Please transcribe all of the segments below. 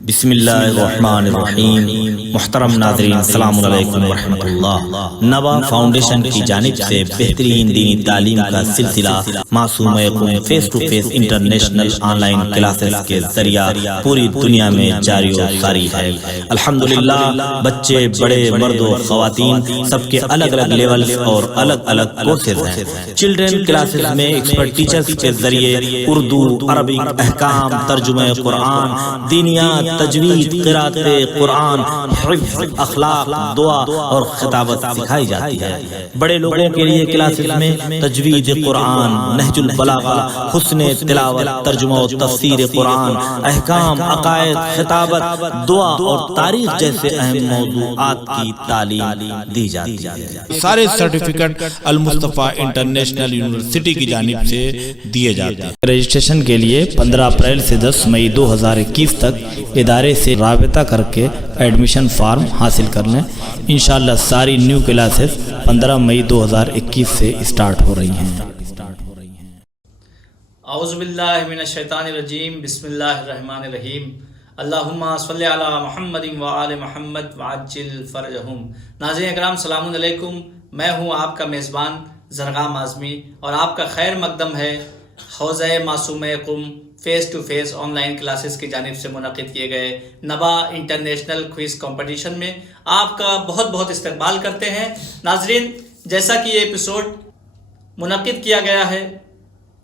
بسم اللہ الرحمن الرحیم۔ محترم ناظرین السلام علیکم ورحمۃ اللہ۔ نوا فاؤنڈیشن کی جانب سے بہترین دینی تعلیم کا سلسلہ Masoom Qom face to face international online classes کے ذریعہ پوری دنیا میں جاری و ساری ہے۔ الحمدللہ بچے بڑے مرد و خواتین سب کے الگ الگ لیول اور الگ الگ کورسز ہیں۔ چلڈرن کلاسز میں ایکسپرٹ ٹیچرز کے ذریعے اردو، عربک، احکام، ترجمہ قرآن، دینیات، تجوید، قرات قرآن، حفظ، اخلاق، دعا اور خطابت سکھائی جاتی ہے۔ بڑے لوگوں کے لیے کلاسز میں تجوید قرآن، نہج البلاغہ، حسن تلاوت، ترجمہ و تفسیر قرآن، احکام، عقائد، خطابت، دعا اور تاریخ جیسے اہم موضوعات کی تعلیم دی جاتی ہے۔ سارے سرٹیفکیٹ المصطفیٰ انٹرنیشنل یونیورسٹی کی جانب سے دیے جاتے ہیں۔ رجسٹریشن کے لیے 15 اپریل سے 10 مئی 2021 تک ادارے سے رابطہ کر کے ایڈمیشن فارم حاصل کر لیں۔ انشاءاللہ ساری نیو کلاسز 15 مئی 2021 سے اسٹارٹ ہو رہی ہیں۔ اعوذ باللہ من الشیطان الرجیم، بسم اللہ الرحمن الرحیم۔ اللہم صلی علی محمد وآل محمد وعجل فرجہم۔ ناظرین اکرام السلام علیکم، میں ہوں آپ کا میزبان زرغام اعظمی اور آپ کا خیر مقدم ہے Hawza Masoom Qom face to face online classes کی جانب سے منعقد کیے گئے نوا انٹرنیشنل کوئز کمپٹیشن میں آپ کا بہت بہت استقبال کرتے ہیں۔ ناظرین، جیسا کہ یہ ایپیسوڈ منعقد کیا گیا ہے،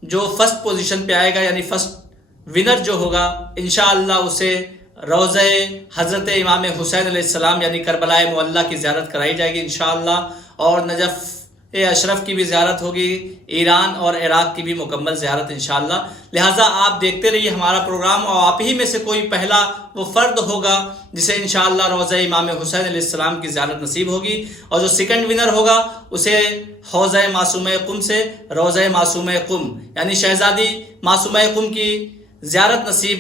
جو فرسٹ پوزیشن پہ آئے گا یعنی فرسٹ ونر جو ہوگا انشاءاللہ اسے روضہ حضرت امام حسین علیہ السلام یعنی کربلا معلیٰ کی زیارت کرائی جائے گی انشاءاللہ، اور نجف اشرف کی بھی زیارت ہوگی، ایران اور عراق کی بھی مکمل زیارت انشاءاللہ۔ لہٰذا آپ دیکھتے رہیے ہمارا پروگرام، اور آپ ہی میں سے کوئی پہلا وہ فرد ہوگا جسے انشاءاللہ روضہ امام حسین علیہ السلام کی زیارت نصیب ہوگی، اور جو سیکنڈ ونر ہوگا اسے حوضہ معصوم قم سے روضہ معصوم قم یعنی شہزادی معصومہ قم کی زیارت نصیب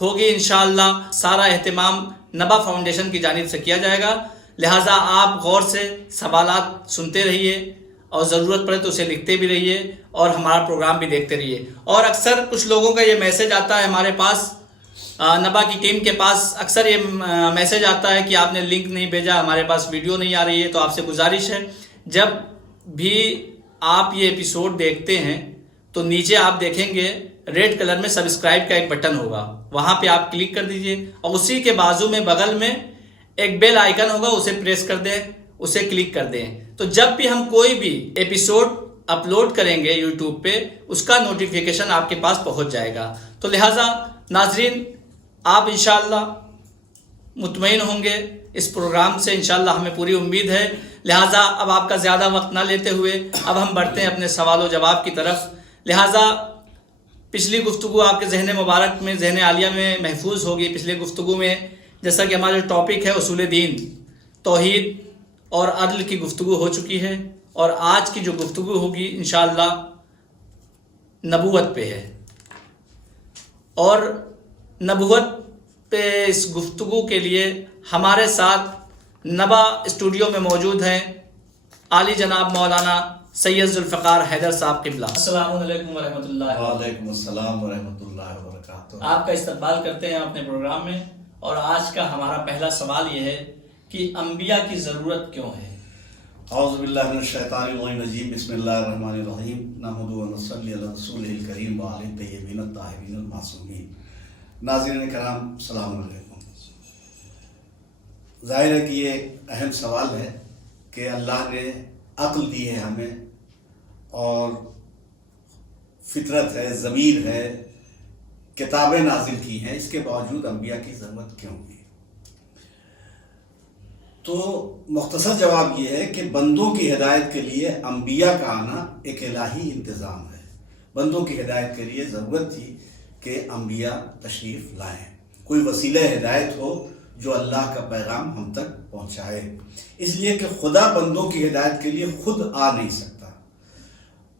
ہوگی انشاءاللہ۔ سارا اہتمام نبا فاؤنڈیشن کی جانب سے کیا جائے گا، لہٰذا آپ غور سے سوالات سنتے رہیے اور ضرورت پڑے تو اسے لکھتے بھی رہیے اور ہمارا پروگرام بھی دیکھتے رہیے۔ اور اکثر کچھ لوگوں کا یہ میسج آتا ہے ہمارے پاس، نبا کی ٹیم کے پاس اکثر یہ میسج آتا ہے کہ آپ نے لنک نہیں بھیجا، ہمارے پاس ویڈیو نہیں آ رہی ہے۔ تو آپ سے گزارش ہے، جب بھی آپ یہ ایپیسوڈ دیکھتے ہیں تو نیچے آپ دیکھیں گے ریڈ کلر میں سبسکرائب کا ایک بٹن ہوگا، وہاں پہ آپ کلک کر دیجئے، اور اسی کے بازو میں بغل میں ایک بیل آئیکن ہوگا، اسے پریس کر دیں، اسے کلک کر دیں۔ تو جب بھی ہم کوئی بھی ایپیسوڈ اپلوڈ کریں گے یوٹیوب پہ، اس کا نوٹیفیکیشن آپ کے پاس پہنچ جائے گا۔ تو لہٰذا ناظرین، آپ انشاءاللہ مطمئن ہوں گے اس پروگرام سے، انشاءاللہ ہمیں پوری امید ہے۔ لہٰذا اب آپ کا زیادہ وقت نہ لیتے ہوئے اب ہم بڑھتے ہیں اپنے سوال و جواب کی طرف۔ لہٰذا پچھلی گفتگو آپ کے ذہن مبارک میں، ذہن عالیہ میں محفوظ ہوگی۔ پچھلی گفتگو میں جیسا کہ ہمارا جو ٹاپک ہے اصول دین، توحید اور عدل کی گفتگو ہو چکی ہے، اور آج کی جو گفتگو ہوگی انشاءاللہ نبوت پہ ہے، اور نبوت پہ اس گفتگو کے لیے ہمارے ساتھ نبا اسٹوڈیو میں موجود ہیں عالی جناب مولانا سید ذوالفقار حیدر صاحب قبلہ۔ السلام علیکم ورحمۃ اللہ۔ وعلیکم السلام ورحمۃ اللہ وبرکاتہ۔ آپ کا استقبال کرتے ہیں اپنے پروگرام میں، اور آج کا ہمارا پہلا سوال یہ ہے کہ انبیاء کی ضرورت کیوں ہے؟ اعوذ باللہ من الشیطان الرجیم، بسم اللہ الرحمن الرحیم، نحمد و نصلی علی رسولہ الکریم وعلی الطیبین الطاہرین المعصومین۔ ناظرین کرام السلام علیکم۔ ظاہر ہے کہ یہ اہم سوال ہے کہ اللہ نے عقل دی ہے ہمیں، اور فطرت ہے، ضمیر ہے، کتابیں نازل کی ہیں، اس کے باوجود انبیاء کی ضرورت کیوں ہوئی؟ تو مختصر جواب یہ ہے کہ بندوں کی ہدایت کے لیے انبیاء کا آنا ایک الہی انتظام ہے۔ بندوں کی ہدایت کے لیے ضرورت تھی کہ انبیاء تشریف لائیں، کوئی وسیلہ ہدایت ہو جو اللہ کا پیغام ہم تک پہنچائے، اس لیے کہ خدا بندوں کی ہدایت کے لیے خود آ نہیں سکتا۔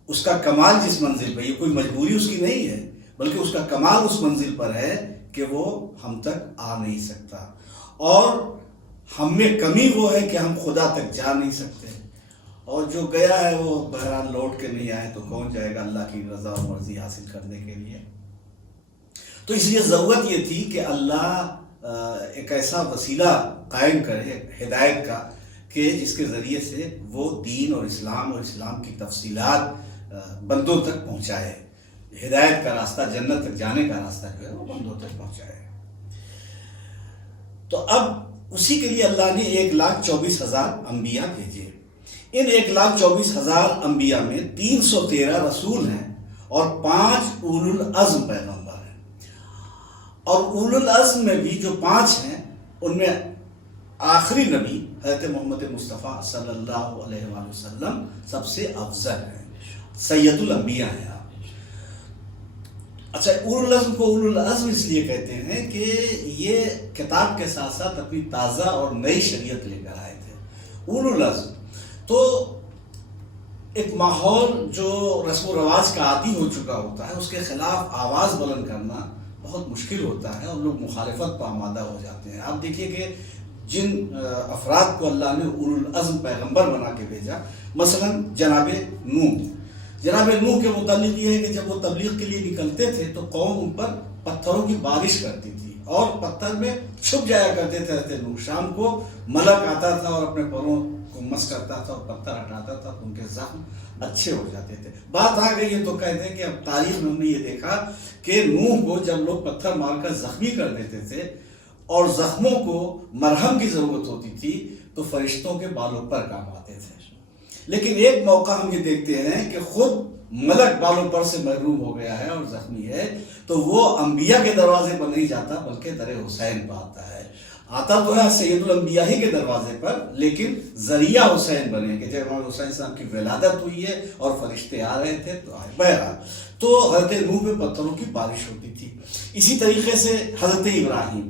اس کا کمال جس منزل پہ، یہ کوئی مجبوری اس کی نہیں ہے، بلکہ اس کا کمال اس منزل پر ہے کہ وہ ہم تک آ نہیں سکتا، اور ہم میں کمی وہ ہے کہ ہم خدا تک جا نہیں سکتے، اور جو گیا ہے وہ بہرحال لوٹ کے نہیں آئے، تو کون جائے گا اللہ کی رضا و مرضی حاصل کرنے کے لیے؟ تو اس لیے ضرورت یہ تھی کہ اللہ ایک ایسا وسیلہ قائم کرے ہدایت کا کہ جس کے ذریعے سے وہ دین اور اسلام کی تفصیلات بندوں تک پہنچائے، ہدایت کا راستہ، جنت تک جانے کا راستہ جو ہے وہ بندوں تک پہنچائے۔ تو اب اسی کے لیے اللہ نے 1,24,000 انبیاء بھیجے۔ ان 1,24,000 انبیاء میں 313 رسول ہیں اور 5 اولو العزم پیغمبر ہیں، اور اولو العزم میں بھی جو 5 ہیں ان میں آخری نبی حضرت محمد مصطفیٰ صلی اللہ علیہ وآلہ وسلم سب سے افضل ہیں، سید الانبیاء ہیں۔ اچھا، اولو العزم کو اولو العزم اس لیے کہتے ہیں کہ یہ کتاب کے ساتھ ساتھ اپنی تازہ اور نئی شریعت لے کر آئے تھے۔ اولو العزم تو ایک ماحول جو رسم و رواج کا عادی ہو چکا ہوتا ہے اس کے خلاف آواز بلند کرنا بہت مشکل ہوتا ہے اور لوگ مخالفت پر آمادہ ہو جاتے ہیں۔ آپ دیکھیے کہ جن افراد کو اللہ نے اولو العزم پیغمبر بنا کے بھیجا، مثلا جناب نوح کے متعلق یہ ہے کہ جب وہ تبلیغ کے لیے نکلتے تھے تو قوم ان پر پتھروں کی بارش کرتی تھی اور پتھر میں چھپ جایا کرتے تھے۔ نوح شام کو ملک آتا تھا اور اپنے پروں کو مس کرتا تھا اور پتھر ہٹاتا تھا، ان کے زخم اچھے ہو جاتے تھے۔ بات آ گئی ہے تو کہتے ہیں کہ اب تاریخ میں ہم نے یہ دیکھا کہ نوح کو جب لوگ پتھر مار کر زخمی کر دیتے تھے اور زخموں کو مرہم کی ضرورت ہوتی تھی تو فرشتوں کے بالوں پر کام آتے تھے۔ لیکن ایک موقع ہم یہ دیکھتے ہیں کہ خود ملک بالوں پر سے محروم ہو گیا ہے اور زخمی ہے تو وہ انبیاء کے دروازے پر نہیں جاتا بلکہ در حسین پر آتا ہے۔ آتا تو ہے سید الانبیاء ہی کے دروازے پر، لیکن ذریعہ حسین بنے کہ جب امام حسین صاحب کی ولادت ہوئی ہے اور فرشتے آ رہے تھے تو آئے بہرحال تو حضرت نوح پہ پتھروں کی بارش ہوتی تھی۔ اسی طریقے سے حضرت ابراہیم،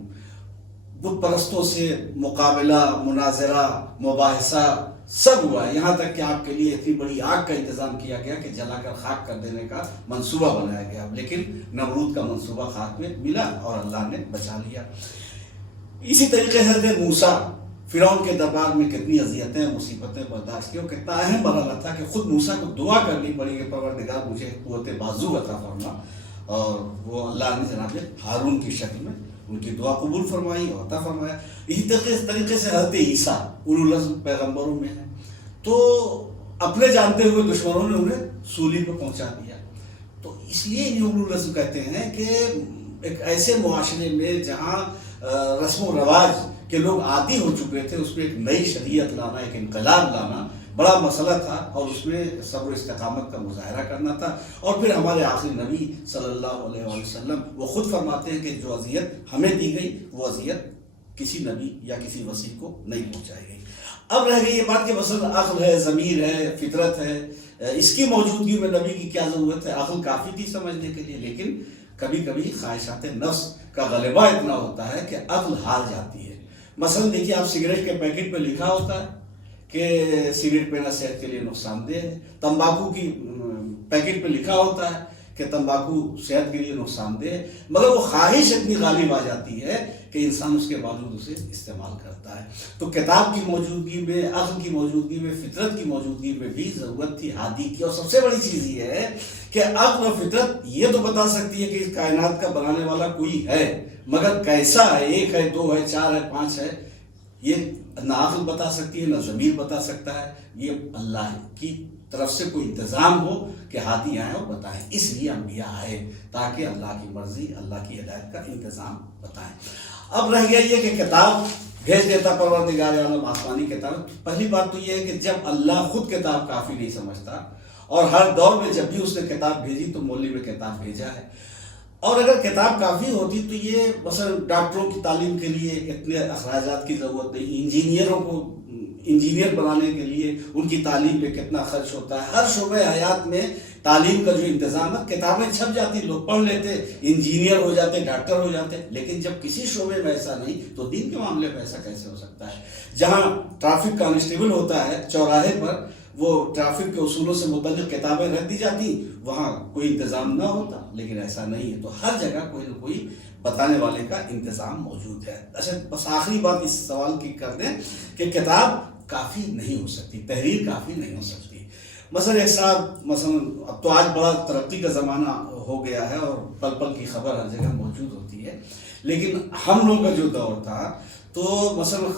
بت پرستوں سے مقابلہ، مناظرہ، مباحثہ سب ہوا ہے، یہاں تک کہ آپ کے لیے اتنی بڑی آگ کا انتظام کیا گیا کہ جلا کر خاک کر دینے کا منصوبہ بنایا گیا، لیکن نمرود کا منصوبہ خاک میں ملا اور اللہ نے بچا لیا۔ اسی طریقے سے حضرت موسیٰ، فرعون کے دربار میں کتنی اذیتیں مصیبتیں برداشت کی اور کتنا اہم مرحلہ تھا کہ خود موسیٰ کو دعا کرنی پڑی کہ پروردگار مجھے قوت بازو عطا فرما، اور وہ اللہ نے جناب ہارون کی شکل میں ان کی دعا قبول فرمائی اور عطا فرمایا۔ اسی طریقے سے حضرت عیسیٰ اولو العزم پیغمبروں میں ہیں، تو اپنے جانتے ہوئے دشمنوں نے انہیں سولی پہ پہنچا دیا۔ تو اس لیے انہیں اولو العزم کہتے ہیں کہ ایک ایسے معاشرے میں جہاں رسم و رواج کے لوگ عادی ہو چکے تھے اس میں ایک نئی شریعت لانا، ایک انقلاب لانا بڑا مسئلہ تھا، اور اس میں صبر و استقامت کا مظاہرہ کرنا تھا۔ اور پھر ہمارے آخری نبی صلی اللہ علیہ وآلہ وسلم وہ خود فرماتے ہیں کہ جو اذیت ہمیں دی گئی وہ اذیت کسی نبی یا کسی وسیع کو نہیں پہنچائی گئی۔ اب رہ گئی یہ بات کہ مثلا عقل ہے، ضمیر ہے، فطرت ہے، اس کی موجودگی میں نبی کی کیا ضرورت ہے؟ عقل کافی تھی سمجھنے کے لیے، لیکن کبھی کبھی خواہشات نفس کا غلبہ اتنا ہوتا ہے کہ عقل ہار جاتی ہے۔ مثلا دیکھیے، آپ سگریٹ کے پیکٹ پہ لکھا ہوتا ہے کہ سگریٹ پینا صحت کے لیے نقصان دہ ہے، تمباکو کی پیکٹ پہ لکھا ہوتا ہے کہ تمباکو صحت کے لیے نقصان دہ ہے، مگر وہ خواہش اتنی غالب آ جاتی ہے کہ انسان اس کے باوجود اسے استعمال کرتا ہے۔ تو کتاب کی موجودگی میں، عقل کی موجودگی میں، فطرت کی موجودگی میں بھی ضرورت تھی ہادی کی، اور سب سے بڑی چیز یہ ہے کہ عقل اور فطرت یہ تو بتا سکتی ہے کہ اس کائنات کا بنانے والا کوئی ہے، مگر کیسا ہے، 1 ہے، 2 ہے، 4 ہے، 5 ہے، یہ نہ عقل بتا سکتی ہے، نہ ضمیر بتا سکتا ہے۔ یہ اللہ کی طرف سے کوئی انتظام ہو کہ ہادی آئیں اور بتائیں، اس لیے انبیاء آئے تاکہ اللہ کی مرضی، اللہ کی ہدایت کا انتظام بتائیں۔ اب رہ گیا یہ کہ کتاب بھیج دیتا پروردگار عالم، آسمانی کتاب۔ پہلی بات تو یہ ہے کہ جب اللہ خود کتاب کافی نہیں سمجھتا، اور ہر دور میں جب بھی اس نے کتاب بھیجی تو مولی میں کتاب بھیجا ہے، اور اگر کتاب کافی ہوتی تو یہ مثلا ڈاکٹروں کی تعلیم کے لیے اتنے اخراجات کی ضرورت نہیں، انجینئروں کو انجینئر بنانے کے لیے ان کی تعلیم پہ کتنا خرچ ہوتا ہے، ہر شعبہ حیات میں تعلیم کا جو انتظام ہے، کتابیں چھپ جاتی، لوگ پڑھ لیتے، انجینئر ہو جاتے، ڈاکٹر ہو جاتے، لیکن جب کسی شعبے میں ایسا نہیں تو دین کے معاملے میں ایسا کیسے ہو سکتا ہے؟ جہاں ٹریفک کانسٹیبل ہوتا ہے چوراہے پر، وہ ٹریفک کے اصولوں سے متعلق کتابیں رکھ دی جاتی، وہاں کوئی انتظام نہ ہوتا، لیکن ایسا نہیں ہے۔ تو ہر جگہ کوئی نہ کوئی بتانے والے کا انتظام موجود ہے۔ اچھا، بس آخری بات اس سوال کی کر دیں کہ کتاب کافی نہیں ہو سکتی، تحریر کافی نہیں ہو سکتی۔ مثلا ایک صاحب، مثلا اب تو آج بڑا ترقی کا زمانہ ہو گیا ہے اور پل پل کی خبر ہر جگہ موجود ہوتی ہے. لیکن ہم لوگ کا جو دور تھا تو مثلا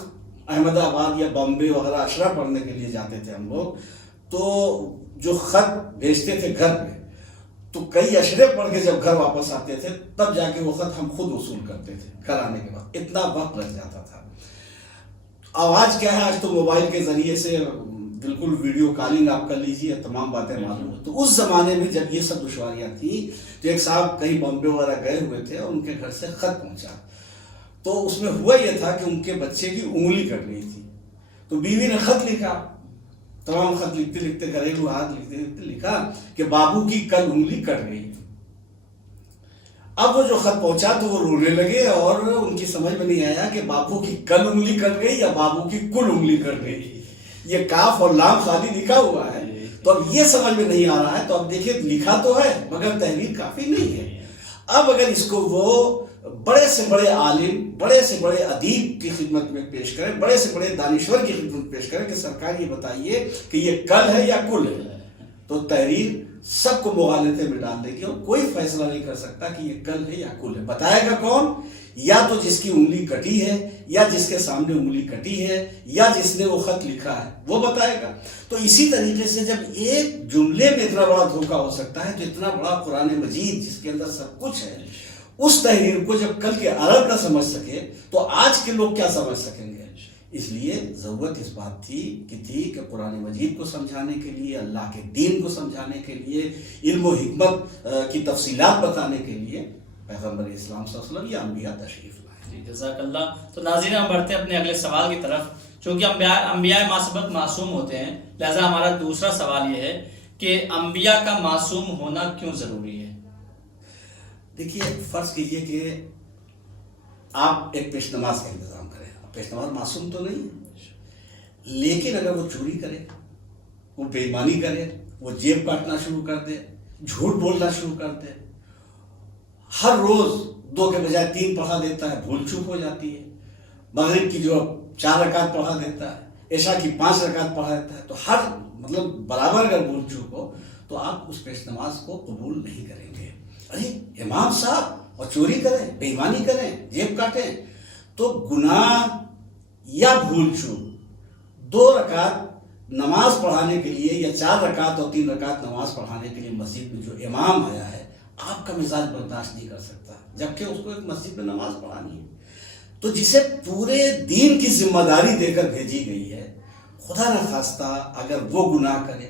احمد آباد یا بامبے وغیرہ اشرا پڑھنے کے لیے جاتے تھے ہم لوگ, تو جو خط بھیجتے تھے گھر پہ تو کئی اشرے پڑھ کے جب گھر واپس آتے تھے تب جا کے وہ خط ہم خود وصول کرتے تھے گھر آنے کے بعد. اتنا وقت لگ جاتا تھا. آواز کیا ہے, آج تو موبائل کے ذریعے سے بالکل ویڈیو کالنگ آپ کر لیجیے, تمام باتیں معلوم ہیں. تو اس زمانے میں جب یہ سب دشواریاں تھیں تو ایک صاحب کہیں بامبے وغیرہ گئے ہوئے تھے اور ان کے گھر سے خط پہنچا, تو اس میں ہوا یہ تھا کہ ان کے بچے کی انگلی کٹ گئی تھی. تو بیوی نے خط لکھا, تمام خط لکھتے لکھتے گھریلو ہاتھ لکھتے لکھتے لکھا کہ بابو کی کل انگلی کٹ گئی. اب وہ جو خط پہنچا تو وہ رونے لگے اور ان کی سمجھ میں نہیں آیا کہ بابو کی کل انگلی کٹ گئی یا بابو کی کل انگلی کٹ گئی. یہ کاف اور لام خالی لکھا ہوا ہے, تو اب یہ سمجھ میں نہیں آ رہا ہے. تو اب دیکھیے لکھا تو ہے مگر تحریر کافی نہیں ہے. اب اگر اس کو وہ بڑے سے بڑے عالم, بڑے سے بڑے ادیب کی خدمت میں پیش کریں, بڑے سے بڑے دانشور کی خدمت میں پیش کریں کہ سرکار یہ بتائیے کہ یہ کل ہے یا کل ہے, تو تحریر سب کو مغالطے میں ڈال دے گی اور کوئی فیصلہ نہیں کر سکتا کہ یہ کل ہے یا کل ہے. بتائے گا کون؟ یا تو جس کی انگلی کٹی ہے, یا جس کے سامنے انگلی کٹی ہے, یا جس نے وہ خط لکھا ہے وہ بتائے گا. تو اسی طریقے سے جب ایک جملے میں اتنا بڑا دھوکہ ہو سکتا ہے تو اتنا بڑا قرآن مجید جس کے اندر سب کچھ ہے, اس تحریر کو جب کل کے عرب نہ سمجھ سکے تو آج کے لوگ کیا سمجھ سکیں گے. اس لیے ضرورت اس بات تھی کہ قرآن مجید کو سمجھانے کے لیے, اللہ کے دین کو سمجھانے کے لیے, علم و حکمت کی تفصیلات بتانے کے لیے پیغمبر اسلام صلی اللہ علیہ وسلم یا انبیاء تشریف لائے. جی جزاک اللہ. تو ناظرین ہم بڑھتے ہیں اپنے اگلے سوال کی طرف. چونکہ انبیاء ماسبت معصوم ہوتے ہیں, لہذا ہمارا دوسرا سوال یہ ہے کہ انبیاء کا معصوم ہونا کیوں ضروری ہے؟ دیکھیے فرض کیجئے کہ آپ ایک پیش نماز کا انتظام کریں. پیش نماز معصوم تو نہیں ہے, لیکن اگر وہ چوری کرے, وہ بے ایمانی کرے, وہ جیب کاٹنا شروع کر دے, جھوٹ بولنا شروع کر دے, ہر روز 2 کے بجائے 3 پڑھا دیتا ہے, بھول چوک ہو جاتی ہے, مغرب کی جو 4 رکعت پڑھا دیتا ہے, عشاء کی 5 رکعت پڑھا دیتا ہے, تو ہر مطلب برابر اگر بھول چوک ہو تو آپ اس پیش نماز کو قبول نہیں کریں گے. ارے امام صاحب اور چوری کریں, بے ایمانی کریں, جیب کاٹیں, تو گناہ یا بھول چوک 2 رکعت نماز پڑھانے کے لیے یا 4 رکعت اور 3 رکعت نماز پڑھانے کے لیے مسجد میں جو امام آیا ہے آپ کا مزاج برداشت نہیں کر سکتا, جبکہ اس کو ایک مسجد میں نماز پڑھانی ہے. تو جسے پورے دین کی ذمہ داری دے کر بھیجی گئی ہے, خدا نہ خواستہ اگر وہ گناہ کرے,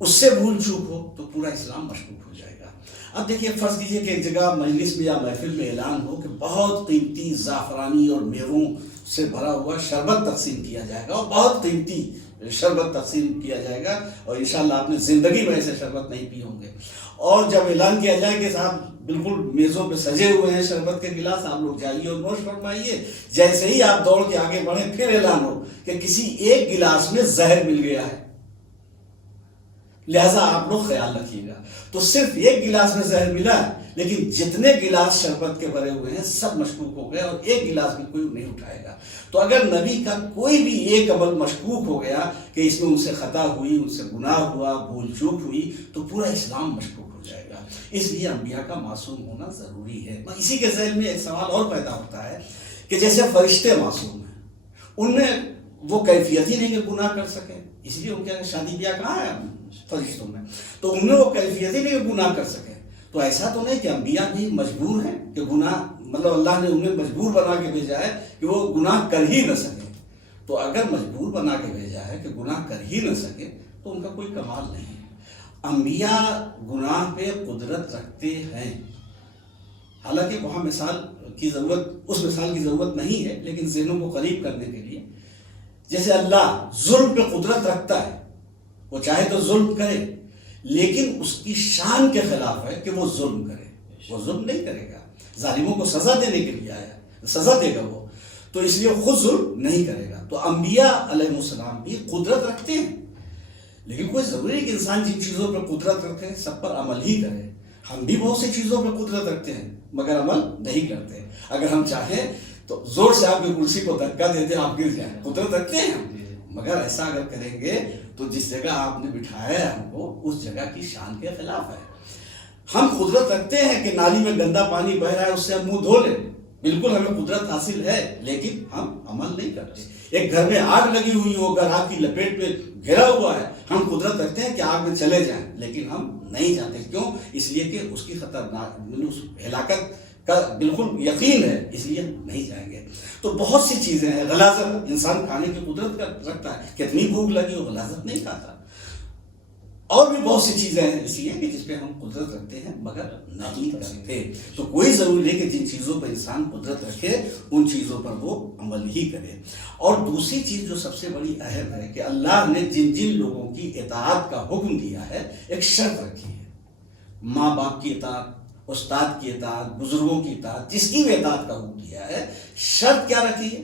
اس سے بھول چوک ہو, تو پورا اسلام مشکوک ہو جائے گا. اب دیکھیے فرض کیجئے کہ ایک جگہ مجلس میں یا محفل میں اعلان ہو کہ بہت قیمتی زعفرانی اور میووں سے بھرا ہوا شربت تقسیم کیا جائے گا, اور بہت قیمتی شربت تقسیم کیا جائے گا, اور انشاءاللہ آپ نے زندگی میں ایسے شربت نہیں پی ہوں گے. اور جب اعلان کیا جائے کہ صاحب بالکل میزوں پہ سجے ہوئے ہیں شربت کے گلاس, آپ لوگ جائیے اور نوش فرمائیے, جیسے ہی آپ دوڑ کے آگے بڑھیں پھر اعلان ہو کہ کسی ایک گلاس میں زہر مل گیا ہے, لہذا آپ لوگ خیال رکھیے گا. تو صرف ایک گلاس میں زہر ملا ہے, لیکن جتنے گلاس شربت کے بھرے ہوئے ہیں سب مشکوک ہو گئے, اور ایک گلاس بھی کوئی نہیں اٹھائے گا. تو اگر نبی کا کوئی بھی ایک عمل مشکوک ہو گیا کہ اس میں ان سے خطا ہوئی, ان سے گناہ ہوا, بھول چوک ہوئی, تو پورا اسلام مشکوک ہو جائے گا. اس لیے انبیاء کا معصوم ہونا ضروری ہے. اسی کے ذہن میں ایک سوال اور پیدا ہوتا ہے کہ جیسے فرشتے معصوم ہیں, ان میں وہ کیفیت ہی نہیں کہ گناہ کر سکے, اس لیے ان کے شادی بیاہ کہاں ہے فرشتوں میں, تو ان میں وہ کیفیت ہی نہیں کہ گناہ کر سکے. تو ایسا تو نہیں کہ انبیاء بھی مجبور ہیں کہ گناہ, مطلب اللہ نے انہیں مجبور بنا کے بھیجا ہے کہ وہ گناہ کر ہی نہ سکے. تو اگر مجبور بنا کے بھیجا ہے کہ گناہ کر ہی نہ سکے تو ان کا کوئی کمال نہیں ہے. انبیاء گناہ پہ قدرت رکھتے ہیں, حالانکہ وہاں مثال کی ضرورت, اس مثال کی ضرورت نہیں ہے, لیکن ذہنوں کو قریب کرنے کے لیے, جیسے اللہ ظلم پہ قدرت رکھتا ہے, وہ چاہے تو ظلم کرے, لیکن اس کی شان کے خلاف ہے کہ وہ ظلم کرے. وہ ظلم نہیں کرے گا, ظالموں کو سزا دینے کے لیے آیا, سزا دے گا وہ, تو اس لیے خود ظلم نہیں کرے گا. تو انبیاء علیہ السلام بھی قدرت رکھتے ہیں, لیکن کوئی ضروری کہ انسان جن چیزوں پہ قدرت رکھتے ہیں سب پر عمل ہی کرے. ہم بھی بہت سی چیزوں پہ قدرت رکھتے ہیں مگر عمل نہیں کرتے. اگر ہم چاہیں تو زور سے آپ کی کرسی کو دھکا دیتے ہیں, آپ گر جائیں. قدرت رکھتے ہیں ہم, مگر ایسا اگر کریں گے تو جس جگہ آپ نے بٹھایا ہے ہم کو, اس جگہ کی شان کے خلاف ہے. ہم قدرت رکھتے ہیں کہ نالی میں گندا پانی بہ رہا ہے اس سے ہم منہ دھو لیں، بالکل ہمیں قدرت حاصل ہے، لیکن ہم عمل نہیں کرتے۔ ایک گھر میں آگ لگی ہوئی ہو، اگر آگ کی لپیٹ میں گھرا ہوا ہے، ہم قدرت رکھتے ہیں کہ آگ میں چلے جائیں، لیکن ہم نہیں جاتے۔ کیوں؟ اس لیے کہ اس کی خطرناک اس ہلاکت کا بالکل یقین ہے، اس لیے ہم نہیں جائیں گے۔ تو بہت سی چیزیں ہیں، غلاظت انسان کھانے کی قدرت رکھتا ہے، کتنی بھوک لگی ہو غلاظت نہیں کھاتا۔ اور بھی بہت سی چیزیں ہیں اس لیے کہ جس پہ ہم قدرت رکھتے ہیں مگر نہیں کرتے۔ تو کوئی ضروری نہیں کہ جن چیزوں پر انسان قدرت رکھے ان چیزوں پر وہ عمل ہی کرے۔ اور دوسری چیز جو سب سے بڑی اہم ہے کہ اللہ نے جن جن لوگوں کی اطاعت کا حکم دیا ہے ایک شرط رکھی ہے۔ ماں باپ کی اطاعت، استاد کی اطاعت، بزرگوں کی اطاعت، جس کی بھی اطاعت کا حکم دیا ہے، شرط کیا رکھی ہے؟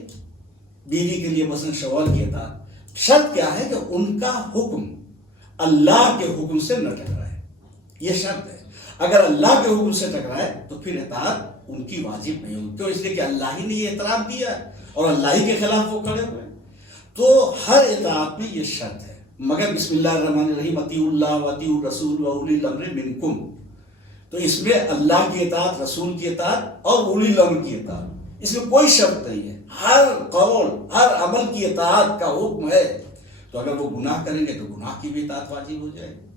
بیوی کے لیے مثلا شوہر کی اطاعت، شرط کیا ہے کہ ان کا حکم اللہ کے حکم سے نہ ٹکرائے، یہ شرط ہے۔ اگر اللہ کے حکم سے ٹکرائے تو پھر اطاعت ان کی واجب نہیں ہوگی۔ کیوں؟ اس لیے کہ اللہ ہی نے یہ اعتراف دیا ہے اور اللہ ہی کے خلاف وہ کھڑے ہوئے۔ تو ہر اطاعت میں یہ شرط ہے، مگر بسم اللہ الرحمن الرحیم اطیعوا اللہ واطیعوا الرسول واولی الامر منکم، تو اس میں اللہ کی اطاعت، رسول کی اطاعت اور اولی الامر کی اطاعت، اس میں کوئی شرط نہیں ہے۔ ہر قول، ہر عمل کی اطاعت کا حکم ہے۔ تو اگر وہ گناہ کریں گے تو گناہ کی بھی اطاعت واجب ہو جائے گی،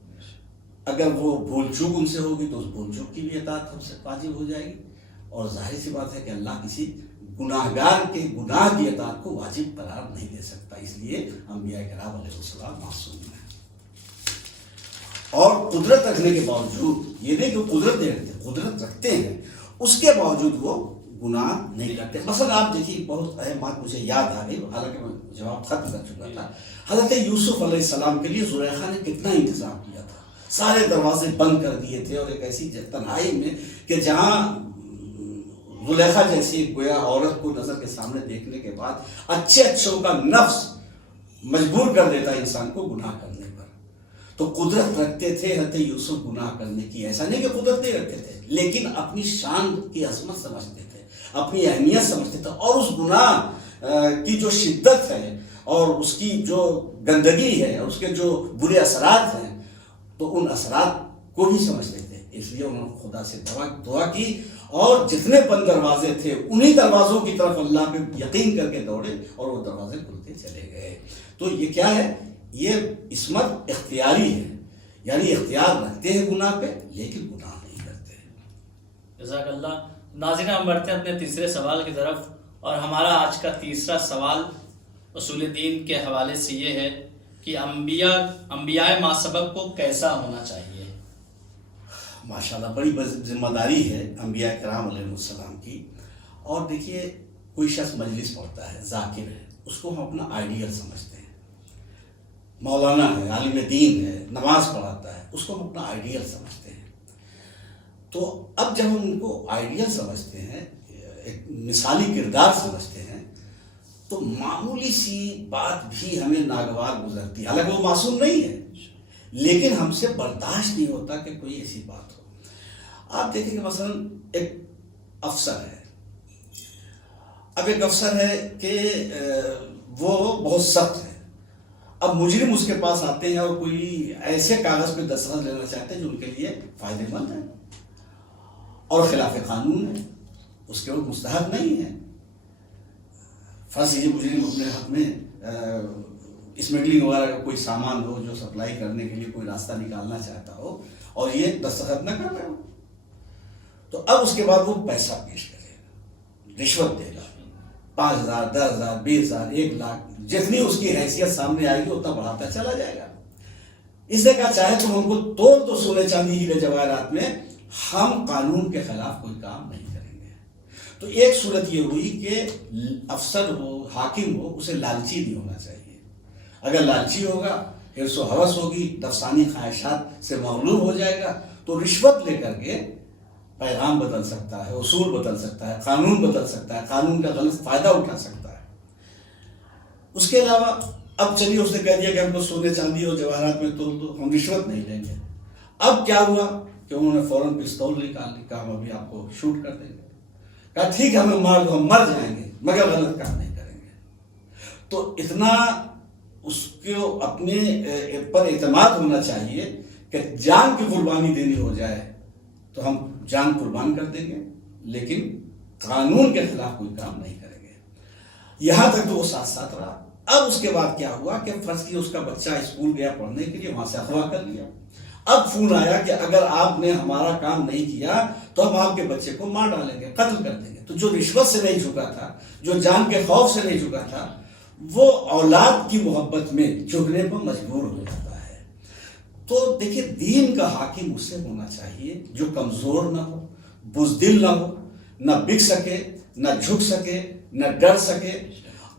اگر وہ بھول چوک ان سے ہوگی تو اس بھول چوک کی بھی اطاعت ہم سے واجب ہو جائے گی۔ اور ظاہر سی بات ہے کہ اللہ کسی گناہگار کے گناہ کی اطاعت کو واجب قرار نہیں دے سکتا، اس لیے انبیاء کرام علیہ السلام معصوم ہیں۔ اور قدرت رکھنے کے باوجود، یہ نہیں کہ قدرت رکھتے ہیں، اس کے باوجود وہ گناہ نہیں کرتے۔ مثلا آپ دیکھیے، بہت اہم بات مجھے یاد آ گئی، حالانکہ میں جواب ختم کر چکا تھا۔ حضرت یوسف علیہ السلام کے لیے زلیخا نے کتنا انتظام کیا تھا، سارے دروازے بند کر دیے تھے، اور ایک ایسی تنہائی میں کہ جہاں زلیخا جیسی گویا عورت کو نظر کے سامنے دیکھنے کے بعد اچھوں کا نفس مجبور کر دیتا ہے انسان کو گناہ کرنے پر۔ تو قدرت رکھتے تھے حضرت یوسف گناہ کرنے کی، ایسا نہیں کہ قدرت نہیں رکھتے تھے، لیکن اپنی شان کی عظمت سمجھتے تھے، اپنی اہمیت سمجھتے تھے، اور اس گناہ کی جو شدت ہے اور اس کی جو گندگی ہے اور اس کے جو برے اثرات ہیں، تو ان اثرات کو بھی سمجھتے تھے۔ اس لیے انہوں نے خدا سے دعا کی، اور جتنے بند دروازے تھے انہی دروازوں کی طرف اللہ پہ یقین کر کے دوڑے، اور وہ دروازے کھلتے چلے گئے۔ تو یہ کیا ہے؟ یہ عصمت اختیاری ہے، یعنی اختیار رکھتے ہیں گناہ پہ لیکن گناہ نہیں کرتے۔ جزاک اللہ۔ ناظرین، ہم بڑھتے ہیں اپنے تیسرے سوال کی طرف، اور ہمارا آج کا تیسرا سوال اصول دین کے حوالے سے یہ ہے کہ انبیاء ما سبق کو کیسا ہونا چاہیے؟ ماشاءاللہ بڑی ذمہ داری ہے انبیاء کرام علیہ السلام کی۔ اور دیکھیے، کوئی شخص مجلس پڑھتا ہے، ذاکر ہے، اس کو ہم اپنا آئیڈیل سمجھتے ہیں۔ مولانا ہے، عالم دین ہے، نماز پڑھاتا ہے، اس کو ہم اپنا آئیڈیل سمجھتے ہیں۔ تو اب جب ہم ان کو آئیڈیل سمجھتے ہیں، ایک مثالی کردار سمجھتے ہیں، تو معمولی سی بات بھی ہمیں ناگوار گزرتی ہے، حالانکہ وہ معصوم نہیں ہے، لیکن ہم سے برداشت نہیں ہوتا کہ کوئی ایسی بات ہو۔ آپ دیکھیں کہ مثلا ایک افسر ہے، اب ایک افسر ہے کہ وہ بہت سخت ہے، اب مجرم اس کے پاس آتے ہیں اور کوئی ایسے کاغذ پہ دستخط لینا چاہتے ہیں جو ان کے لیے فائدہ مند ہے اور خلاف قانون ہے، اس کے وہ مستحق نہیں ہے۔ فرض یہ مجرم اپنے حق میں اسمگلنگ وغیرہ کا کوئی سامان ہو جو سپلائی کرنے کے لیے کوئی راستہ نکالنا چاہتا ہو اور یہ دستخط نہ کر رہے ہو، تو اب اس کے بعد وہ پیسہ پیش کرے گا، رشوت دے گا، 5,000 10,000 20,000 1,00,000، جتنی اس کی حیثیت سامنے آئے گی اتنا بڑھاتا چلا جائے گا۔ اس نے کہا چاہے تم ہم کو توڑ دو سونے چاندی ہیرے جواہرات میں، ہم قانون کے خلاف کوئی کام نہیں کریں گے۔ تو ایک صورت یہ ہوئی کہ افسر ہو، حاکم ہو، اسے لالچی نہیں ہونا چاہیے۔ اگر لالچی ہوگا، حرص و ہوس ہوگی، نفسانی خواہشات سے مغلوب ہو جائے گا، تو رشوت لے کر کے پیغام بدل سکتا ہے، اصول بدل سکتا ہے، قانون بدل سکتا ہے، قانون کا غلط فائدہ اٹھا سکتا ہے۔ اس کے علاوہ اب چلیے اس نے کہہ دیا کہ ہم کو سونے چاندی اور جواہرات میں تول دو، ہم رشوت نہیں لیں گے۔ اب کیا ہوا کہ انہوں نے فوراً پستول نکال لی، کہا ہم ابھی آپ کو شوٹ کر دیں گے۔ کہا ٹھیک ہے، ہمیں مار دو، ہم مر جائیں گے مگر غلط کام نہیں کریں گے۔ تو اتنا اس کو اپنے پر اعتماد ہونا چاہیے کہ جان کی قربانی دینی ہو جائے تو ہم جان قربان کر دیں گے لیکن قانون کے خلاف کوئی کام نہیں کریں گے. یہاں تک تو وہ ساتھ ساتھ رہا. اب اس کے بعد کیا ہوا کہ فرض کی اس کا بچہ اسکول گیا پڑھنے کے لیے, وہاں سے اغوا کر لیا. اب فون آیا کہ اگر آپ نے ہمارا کام نہیں کیا تو ہم آپ کے بچے کو مار ڈالیں گے, قتل کر دیں گے. تو جو رشوت سے نہیں جھکا تھا, جو جان کے خوف سے نہیں جھکا تھا, وہ اولاد کی محبت میں جھکنے پر مجبور ہو جاتا ہے. تو دیکھیے دین کا حاکم اس سے ہونا چاہیے جو کمزور نہ ہو, بزدل نہ ہو, نہ بک سکے, نہ جھک سکے, نہ ڈر سکے,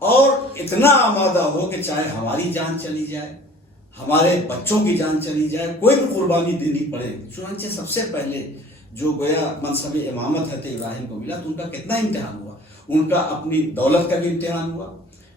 اور اتنا آمادہ ہو کہ چاہے ہماری جان چلی جائے, ہمارے بچوں کی جان چلی جائے, کوئی بھی قربانی دینی پڑے. چنانچہ سب سے پہلے جو گویا منصب امامت حضرت ابراہیم کو ملا تو ان کا کتنا امتحان ہوا. ان کا اپنی دولت کا بھی امتحان ہوا,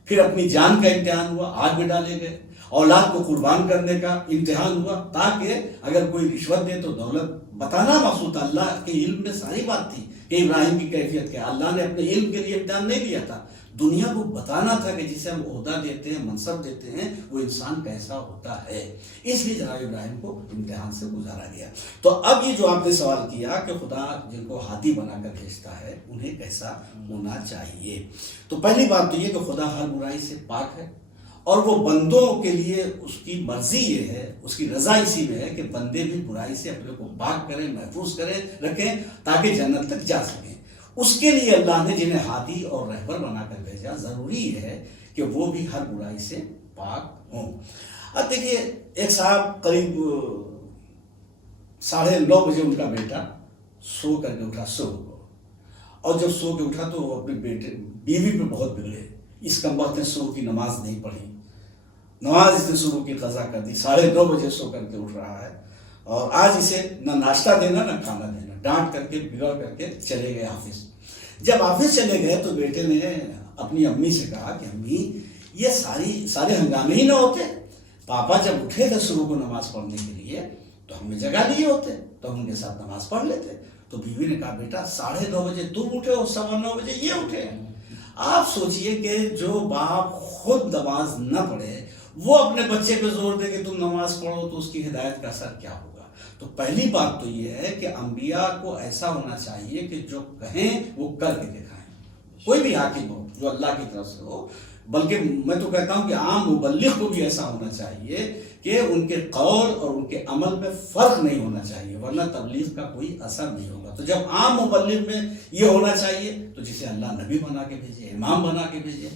پھر اپنی جان کا امتحان ہوا, آگ میں ڈالے گئے, اولاد کو قربان کرنے کا امتحان ہوا, تاکہ اگر کوئی رشوت دے تو دولت بتانا مقصود تھا. اللہ کے علم میں ساری بات تھی کہ ابراہیم کی کیفیت کیا. اللہ نے اپنے علم کے لیے امتحان نہیں دیا تھا, دنیا کو بتانا تھا کہ جسے ہم عہدہ دیتے ہیں, منصب دیتے ہیں, وہ انسان کیسا ہوتا ہے. اس لیے جناب ابراہیم کو امتحان سے گزارا گیا. تو اب یہ جو آپ نے سوال کیا کہ خدا جن کو ہادی بنا کر بھیجتا ہے انہیں کیسا ہونا چاہیے, تو پہلی بات تو یہ کہ خدا ہر برائی سے پاک ہے, اور وہ بندوں کے لیے اس کی مرضی یہ ہے, اس کی رضا اسی میں ہے کہ بندے بھی برائی سے اپنے کو پاک کریں, محفوظ کریں, رکھیں, تاکہ جنت تک جا سکیں. اس کے لیے اللہ نے جنہیں ہادی اور رہبر بنا کر بھیجا, ضروری ہے کہ وہ بھی ہر برائی سے پاک ہوں. اب دیکھیے ایک صاحب قریب 9:30 بجے ان کا بیٹا سو کر کے اٹھا صبح کو, اور جب سو کے اٹھا تو وہ اپنے بیوی پہ بہت بگڑے. اس کم وقت نے صبح کی نماز نہیں پڑھی, نماز اس نے صبح کی قضا کر دی, 9:30 بجے سو کر کے اٹھ رہا ہے, اور آج اسے نہ ناشتہ دینا نہ کھانا دینا, ڈانٹ کر کے بگڑ کر کے چلے گئے آفس. جب آفس چلے گئے تو بیٹے نے اپنی امی سے کہا کہ امی یہ سارے ہنگامے ہی نہ ہوتے, پاپا جب اٹھے تھے صبح کو نماز پڑھنے کے لیے تو ہمیں جگہ لیے ہوتے تو ہم ان کے ساتھ نماز پڑھ لیتے. تو بیوی نے کہا بیٹا 9:30 بجے تم اٹھے ہو, 9:15 بجے یہ اٹھے. آپ سوچئے کہ جو باپ خود نماز نہ پڑھے وہ اپنے بچے پہ زور دے کہ تم نماز پڑھو تو اس کی ہدایت کا اثر کیا ہوگا. تو پہلی بات تو یہ ہے کہ انبیاء کو ایسا ہونا چاہیے کہ جو کہیں وہ کر کے دکھائیں. کوئی بھی حاکم ہو جو اللہ کی طرف سے ہو, بلکہ میں تو کہتا ہوں کہ عام مبلغ کو بھی ایسا ہونا چاہیے کہ ان کے قول اور ان کے عمل میں فرق نہیں ہونا چاہیے, ورنہ تبلیغ کا کوئی اثر نہیں ہوگا. تو جب عام مبلغ میں یہ ہونا چاہیے تو جسے اللہ نبی بنا کے بھیجے, امام بنا کے بھیجے.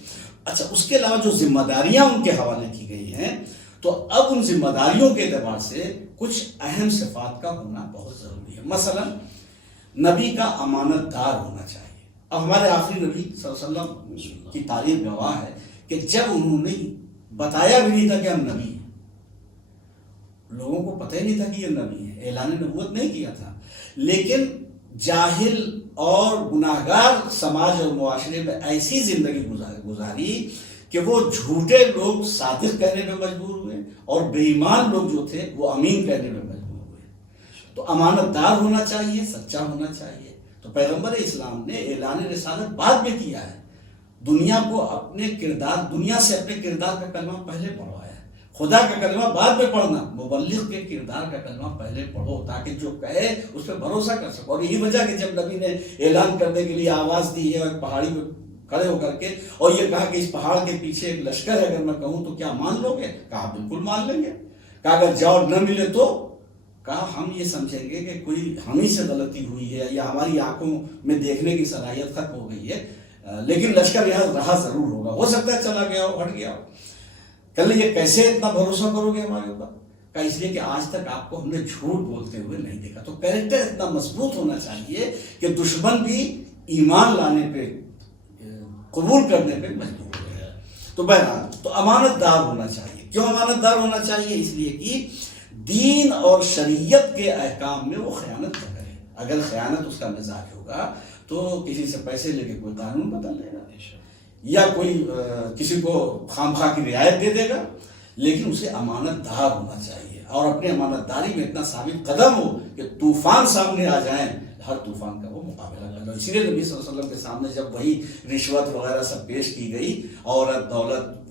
اچھا, اس کے علاوہ جو ذمہ داریاں ان کے حوالے کی گئی ہیں تو اب ان ذمہ داریوں کے اعتبار سے کچھ اہم صفات کا ہونا بہت ضروری ہے. مثلا نبی کا امانت دار ہونا چاہیے. اب ہمارے آخری نبی صلی اللہ علیہ وسلم کی تاریخ گواہ ہے کہ جب انہوں نے بتایا بھی نہیں تھا کہ ہم نبی ہیں, لوگوں کو پتہ ہی نہیں تھا کہ یہ نبی ہے, اعلان نبوت نہیں کیا تھا, لیکن جاہل اور گناہگار سماج اور معاشرے میں ایسی زندگی گزاری کہ وہ جھوٹے لوگ صادق کہنے میں مجبور ہوئے اور بے ایمان لوگ جو تھے وہ امین کہنے میں مجبور ہوئے. تو امانت دار ہونا چاہیے, سچا ہونا چاہیے. تو پیغمبر اسلام نے اعلان رسالت بعد میں کیا ہے, دنیا کو دنیا سے اپنے کردار کا کلمہ پہلے پڑھوایا. خدا کا کلمہ بعد میں پڑھنا, مبلغ کے کردار کا کلمہ پہلے پڑھو تاکہ جو کہے اس پہ بھروسہ کر سکو. اور یہی وجہ کہ جب نبی نے اعلان کرنے کے لیے آواز دی ہے اور پہاڑی پہ کھڑے ہو کر کے اور یہ کہا کہ اس پہاڑ کے پیچھے ایک لشکر ہے, اگر میں کہوں تو کیا مان لو گے؟ کہا بالکل مان لیں گے. کہا اگر جاؤ نہ ملے تو؟ کہا ہم یہ سمجھیں گے کہ کوئی ہم ہی سے غلطی ہوئی ہے یا ہماری آنکھوں میں دیکھنے کی صلاحیت ختم ہو گئی ہے, لیکن لشکر یہاں رہا ضرور ہوگا, ہو سکتا ہے چلا گیا ہو, ہٹ گیا ہو. کہنے یہ کیسے اتنا بھروسہ کرو گے ہمارے اوپر؟ کہا اس لیے کہ آج تک آپ کو ہم نے جھوٹ بولتے ہوئے نہیں دیکھا. تو کریکٹر اتنا مضبوط ہونا چاہیے کہ دشمن بھی ایمان لانے پہ, قبول کرنے پہ مجبور ہو گیا. تو بہرحال تو امانت دار ہونا چاہیے. کیوں امانت دار ہونا چاہیے؟ اس لیے کہ دین اور شریعت کے احکام میں وہ خیانت نہ کرے. اگر خیانت اس کا مزاج ہوگا تو کسی سے پیسے لے کے کوئی قانون بدل لے گا یا کوئی کسی کو خامخواہ کی رعایت دے دے گا, لیکن اسے امانت دار ہونا چاہیے اور اپنے امانت داری میں اتنا ثابت قدم ہو کہ طوفان سامنے آ جائیں, ہر طوفان کا وہ مقابلہ کر لو. اسی لیے نبی صلی اللہ علیہ وسلم کے سامنے جب وہی رشوت وغیرہ سب پیش کی گئی, عورت دولت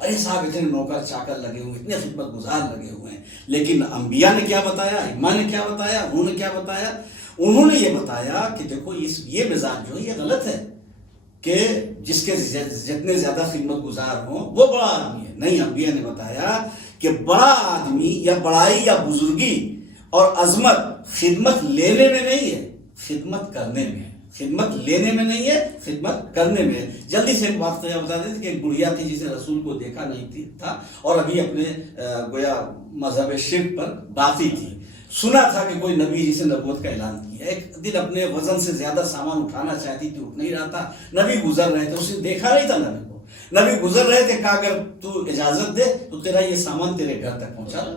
ارے صاحب اتنے نوکر چاکر لگے ہوئے، اتنے خدمت گزار لگے ہوئے ہیں. لیکن انبیاء نے کیا بتایا، ائمہ نے کیا بتایا، انہوں نے کیا بتایا؟ انہوں نے یہ بتایا کہ دیکھو یہ مزاج جو ہے یہ غلط ہے کہ جس کے جتنے زیادہ خدمت گزار ہوں وہ بڑا آدمی ہے. نہیں، انبیاء نے بتایا کہ بڑا آدمی یا بڑائی یا بزرگی اور عظمت خدمت لینے میں نہیں ہے، خدمت کرنے میں ہے. خدمت لینے میں نہیں ہے، خدمت کرنے میں ہے. جلدی سے ایک بات بتا دیتے کہ ایک بڑھیا تھی جسے رسول کو دیکھا نہیں تھا اور ابھی اپنے گویا مذہب شرک پر باقی تھی. سنا تھا کہ کوئی نبی جسے نبوت کا اعلان کیا. ایک دن اپنے وزن سے زیادہ سامان اٹھانا چاہتی تھی، اٹھ نہیں رہا تھا. نبی گزر رہے تھے، اس نے دیکھا نہیں تھا نبی کو. نبی گزر رہے تھے، کہا اگر تو اجازت دے تو تیرا یہ سامان تیرے گھر تک پہنچا دو.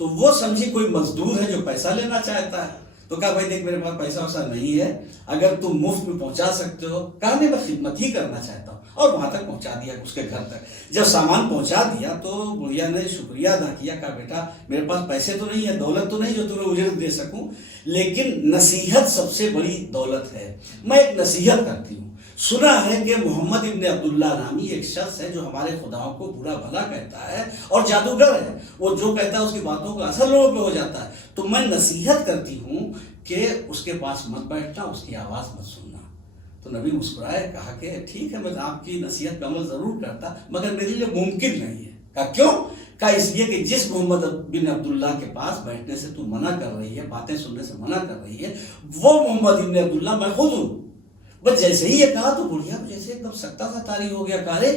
تو وہ سمجھی کوئی مزدور ہے جو پیسہ لینا چاہتا ہے. تو کہا بھائی دیکھ میرے پاس پیسہ ویسا نہیں ہے، اگر تم مفت میں پہنچا سکتے ہو. کہا نہیں، میں خدمت ہی کرنا چاہتا ہوں، اور وہاں تک پہنچا دیا اس کے گھر تک. جب سامان پہنچا دیا تو بڑھیا نے شکریہ ادا کیا. کہا بیٹا میرے پاس پیسے تو نہیں ہے، دولت تو نہیں جو تمہیں اجرت دے سکوں، لیکن نصیحت سب سے بڑی دولت ہے. میں ایک نصیحت کرتی ہوں. سنا ہے کہ محمد ابن عبداللہ نامی ایک شخص ہے جو ہمارے خداؤں کو برا بھلا کہتا ہے اور جادوگر ہے. وہ جو کہتا ہے اس کی باتوں کا اثر لوگوں پہ ہو جاتا ہے. تو میں نصیحت کرتی ہوں کہ اس کے پاس مت بیٹھنا، اس کی آواز مت سننا. تو نبی مسکرائے، کہا کہ ٹھیک ہے، میں آپ کی نصیحت کا عمل ضرور کرتا مگر میرے لیے ممکن نہیں ہے. کہا کیوں؟ کہا اس لیے کہ جس محمد بن عبداللہ کے پاس بیٹھنے سے تو منع کر رہی ہے، باتیں سننے سے منع کر رہی ہے، وہ محمد بن عبداللہ میں خود ہوں. بس جیسے ہی یہ کہا تو بڑھیا جیسے ایک دم سکتا تھا طاری ہو گیا. کہا رے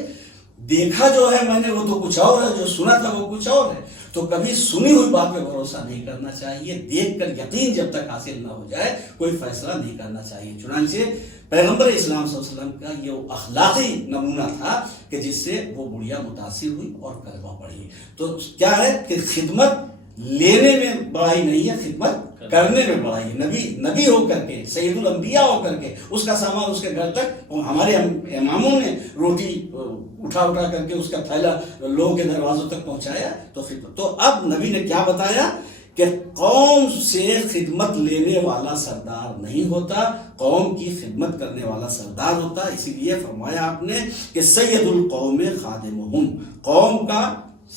دیکھا جو ہے میں نے وہ تو کچھ اور ہے، جو سنا تھا وہ کچھ اور ہے. تو کبھی سنی ہوئی بات پہ بھروسہ نہیں کرنا چاہیے. دیکھ کر یقین جب تک حاصل نہ ہو جائے کوئی فیصلہ نہیں کرنا چاہیے. چنانچہ پیغمبر اسلام صلی اللہ علیہ وسلم کا یہ اخلاقی نمونہ تھا کہ جس سے وہ بڑھیا متاثر ہوئی اور کلمہ پڑھی. تو کیا ہے کہ خدمت لینے میں بڑائی نہیں ہے، خدمت کرنے میں بڑائی ہے. نبی ہو کر کے، سید الانبیاء ہو کر کے اس کا سامان اس کے گھر تک، ہمارے اماموں نے روٹی اٹھا کر کے اس کا تھیلا لوگوں کے دروازوں تک پہنچایا. تو خدمت. تو اب نبی نے کیا بتایا کہ قوم سے خدمت لینے والا سردار نہیں ہوتا، قوم کی خدمت کرنے والا سردار ہوتا. اسی لیے فرمایا آپ نے کہ سید القوم خادمہم، قوم کا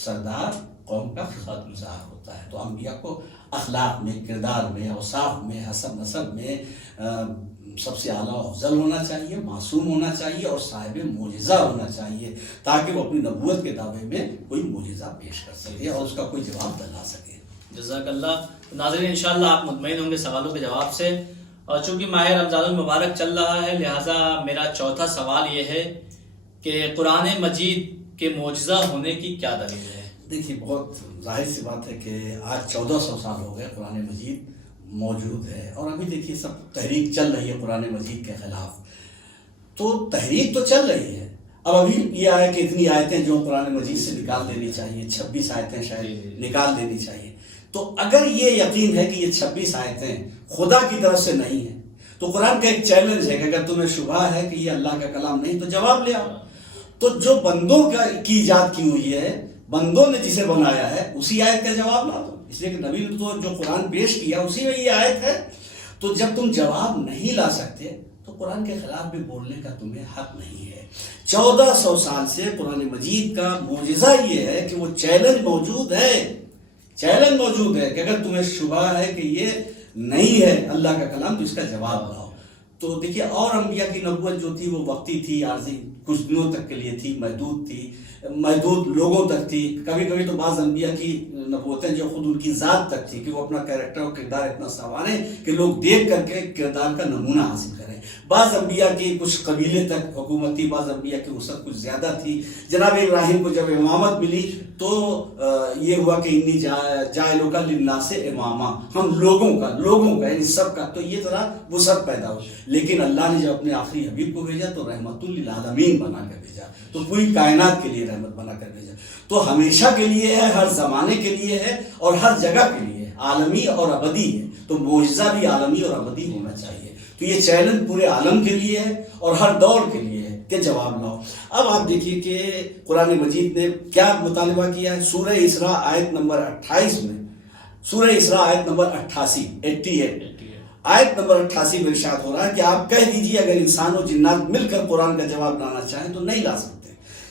سردار قوم کا خدمت گزار ہوتا ہے. تو انبیاء کو اخلاق میں، کردار میں، اوصاف میں، حسب نسب میں سب سے اعلیٰ و افضل ہونا چاہیے، معصوم ہونا چاہیے اور صاحب معجزہ ہونا چاہیے، تاکہ وہ اپنی نبوت کے دعوے میں کوئی معجزہ پیش کر سکے اور اس کا کوئی جواب دلا سکے. جزاک اللہ. ناظرین انشاءاللہ آپ مطمئن ہوں گے سوالوں کے جواب سے. اور چونکہ ماہ رمضان المبارک چل رہا ہے لہٰذا میرا چوتھا سوال یہ ہے کہ قرآن مجید کے معجزہ ہونے کی کیا دلیل ہے؟ دیکھیے بہت ظاہر سی بات ہے کہ آج 1400 سال ہو گئے قرآن مجید موجود ہے، اور ابھی دیکھیے سب تحریک چل رہی ہے قرآن مجید کے خلاف. تو تحریک تو چل رہی ہے. اب ابھی یہ آیا کہ اتنی آیتیں جو قرآن مجید سے نکال دینی چاہیے، 26 آیتیں شاید نکال دینی چاہیے. تو اگر یہ یقین ہے کہ یہ 26 آیتیں خدا کی طرف سے نہیں ہیں تو قرآن کا ایک چیلنج ہے کہ اگر تمہیں شبہ ہے کہ یہ اللہ کا کلام نہیں تو جواب لے آؤ. تو جو بندوں کی ایجاد کی ہوئی ہے، بندوں نے جسے بنایا ہے، اسی آیت کا جواب لا دو. اس لیے کہ نبی نے تو جو قرآن پیش کیا اسی میں یہ آیت ہے. تو جب تم جواب نہیں لا سکتے تو قرآن کے خلاف بھی بولنے کا تمہیں حق نہیں ہے. 1400 سال سے قرآن مجید کا معجزہ یہ ہے کہ وہ چیلنج موجود ہے، چیلنج موجود ہے کہ اگر تمہیں شبہ ہے کہ یہ نہیں ہے اللہ کا کلام تو اس کا جواب لاؤ. تو دیکھیے اور انبیاء کی نبوت جو تھی وہ وقتی تھی، عارضی کچھ دنوں تک کے لیے تھی، محدود تھی، محدود لوگوں تک تھی. کبھی کبھی تو بعض انبیاء کی نبوتیں جو خود ان کی ذات تک تھی کہ وہ اپنا کیریکٹر اور کردار اتنا سنواریں کہ لوگ دیکھ کر کے کردار کا نمونہ حاصل کریں. بعض انبیاء کی کچھ قبیلے تک حکومت تھی، بعض انبیاء کی وسعت کچھ زیادہ تھی. جناب ابراہیم کو جب امامت ملی تو یہ ہوا کہ انی جاعلک للناس اماما، ہم لوگوں کا یعنی سب کا. تو یہ ذرا وسعت پیدا ہو. لیکن اللہ نے جب اپنے آخری حبیب کو بھیجا تو رحمت للعالمین بنا کر بھیجا، تو پوری کائنات کے لیے رحمت بنا کر بھیجا. تو ہمیشہ کے لیے ہے، ہر زمانے کے لیے ہے اور ہر جگہ کے لیے ہے، عالمی اور ابدی ہے. تو معجزہ بھی عالمی اور ابدی ہونا چاہیے. تو یہ چیلنج پورے عالم کے لیے ہے اور ہر دور کے لیے ہے کہ جواب لاؤ. اب آپ دیکھیے کہ قرآن مجید نے کیا مطالبہ کیا ہے. سورہ اسراء آیت نمبر 28 میں، سورہ اسراء آیت نمبر 88 آیت نمبر 88 میں ارشاد ہو رہا ہے کہ آپ کہہ دیجیے اگر انسان و جنات مل کر قرآن کا جواب لانا چاہیں تو نہیں لا سکتے.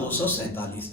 247।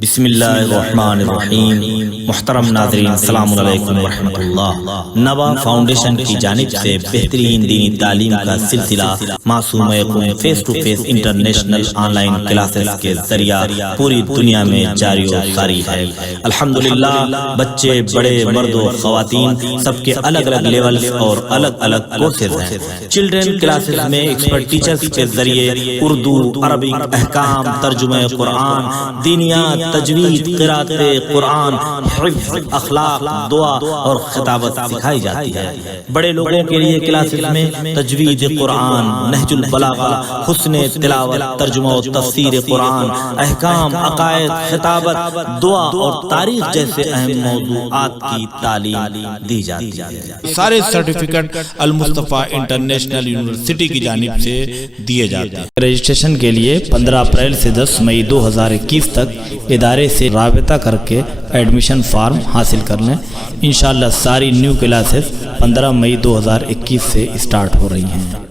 بسم اللہ الرحمن الرحیم محترم ناظرین السلام علیکم ورحمۃ اللہ۔ نوا فاؤنڈیشن کی جانب سے بہترین دینی تعلیم کا سلسلہ معصوم یقوم face to face international online classes کے ذریعہ پوری دنیا میں جاری و ساری ہے۔ الحمدللہ بچے بڑے مرد و خواتین سب کے الگ الگ لیول اور الگ الگ کورسز ہیں۔ چلڈرن کلاسز میں ایکسپرٹ ٹیچرز کے ذریعے اردو، عربک، احکام، ترجمہ قرآن، دینیات، تجوید، قرات قرآن، حفظ، اخلاق، دعا اور خطابت سکھائی جاتی ہے۔ بڑے لوگوں کے لیے کلاسز میں تجوید قرآن، نہج البلاغہ، حسن تلاوت، ترجمہ و تفسیر قرآن، احکام، عقائد، خطابت، دعا اور تاریخ جیسے اہم موضوعات کی تعلیم دی جاتی ہے۔ سارے سرٹیفکیٹ المصطفیٰ انٹرنیشنل یونیورسٹی کی جانب سے دیے جاتے ہیں۔ رجسٹریشن کے لیے 15 اپریل سے 10 مئی 2021 تک ادارے سے رابطہ کر کے ایڈمیشن فارم حاصل کر لیں۔ انشاءاللہ ساری نیو کلاسز 15 مئی 2021 سے اسٹارٹ ہو رہی ہیں۔